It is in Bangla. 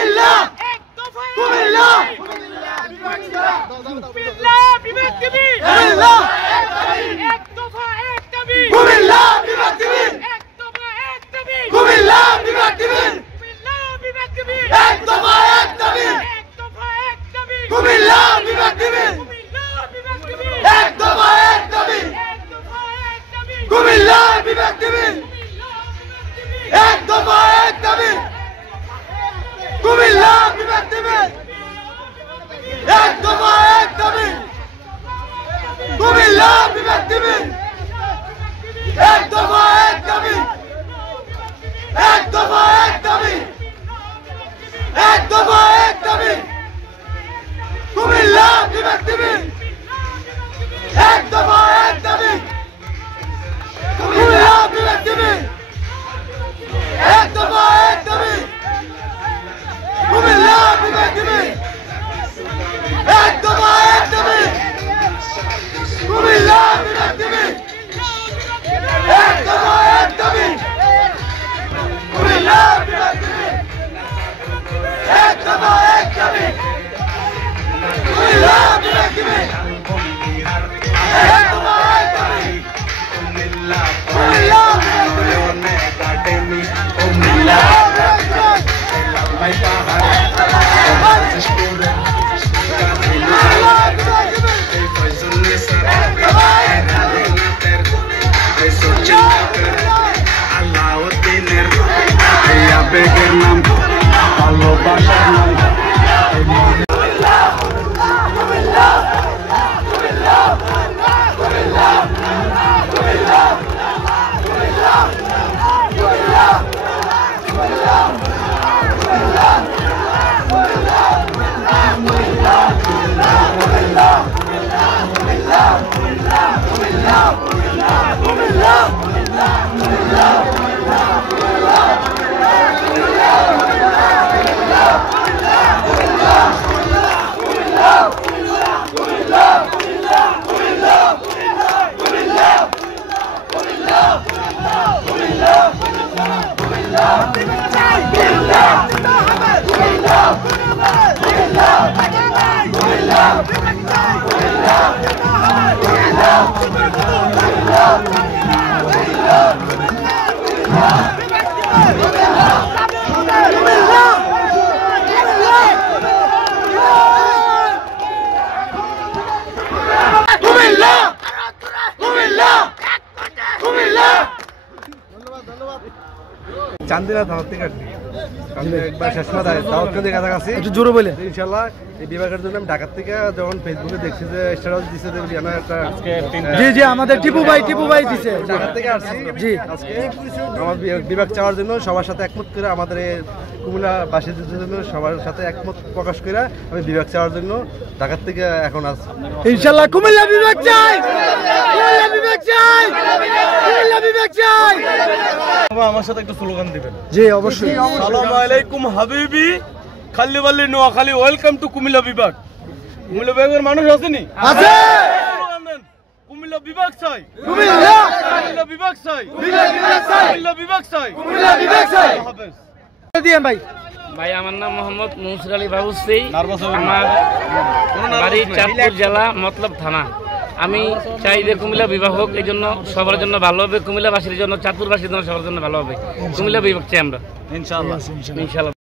কুমিল্লা এক দফা কুমিল্লা কুমিল্লা বিভাগ টিভি কুমিল্লা এক দফা এক দাবি কুমিল্লা বিভাগ টিভি এক দফা এক দাবি কুমিল্লা বিভাগ টিভি কুমিল্লা বিভাগ টিভি এক দফা এক দাবি এক দফা এক দাবি কুমিল্লা বিভাগ টিভি কুমিল্লা বিভাগ টিভি এক দফা এক দাবি এক দফা এক দাবি কুমিল্লা বিভাগ টিভি এক দফা এক দাবি কুমিল্লা বিভাগ টিভি এক দফা এক দাবি কুমিল্লা বিভাগ টিভি এক দফা এক দাবি এক দফা এক দাবি এক দফা এক দাবি কুমিল্লা বিভাগ টিভি এক দফা এক দাবি কুমিল্লা বিভাগ টিভি এক দফা এক দাবি কুমিল্লা বিভাগ টিভি এক দফা এক দাবি কুমিল্লা বিভাগ টিভি এক দফা এক দাবি কুমিল্লা বিভাগ টিভি এক দফা এক দাবি কুমিল্লা বিভাগ টিভি এক দফা এক দাবি কুমিল্লা বেগের নাম ভালোবাসার নাম চান্দিনা দাওয়াত থেকে আসছি একবার শেষ মাথায় দাওয়াত থেকে কাছাকাছি একটু জোরে বলে ইনশাল্লাহ এই বিভাগের জন্য আমি ঢাকার থেকে যখন ফেসবুকে দেখছি যে স্ট্যাটাস দিচ্ছে যে একটা জি জি আমাদের টিপু ভাই দিছে ঢাকার থেকে আসছি জি আজকে আমার বিভাগ চাওয়ার জন্য সবার সাথে একমত করে আমাদের কুমিল্লা বাসীদের জন্য সবার সাথে একমত প্রকাশ করে আমি বিভাগ চাওয়ার জন্য ঢাকার থেকে এখন আসছি ইনশাআল্লাহ কুমিল্লা বিভাগ চাই কুমিল্লা বিভাগ চাই কুমিল্লা বিভাগ চাই আমার সাথে একটু স্লোগান দিবেন জি অবশ্যই আসসালামু আলাইকুম হাবিবি খালিবাল্লি নোয়াখালী ওয়েলকাম টু কুমিল্লা বিভাগ কুমিল্লা বিভাগের মানুষ আসেনি আছে কুমিল্লা বিভাগ চাই কুমিল্লা কুমিল্লা বিভাগ চাই বিভাগ চাই কুমিল্লা বিভাগ চাই কুমিল্লা বিভাগ চাই হাফেজ দিয়েন ভাই ভাই আমার নাম মোহাম্মদ মনসুর আলী বাবুসি আমার বাড়ি চাঁদপুর জেলা মতলব থানা আমি চাই যে কুমিল্লা বিভাগ হোক এই জন্য সবার জন্য ভালো হবে কুমিল্লাবাসীর জন্য চাঁদপুরবাসীর জন্য সবার জন্য ভালো হবে কুমিল্লা বিভাগ চাই আমরা ইনশাআল্লাহ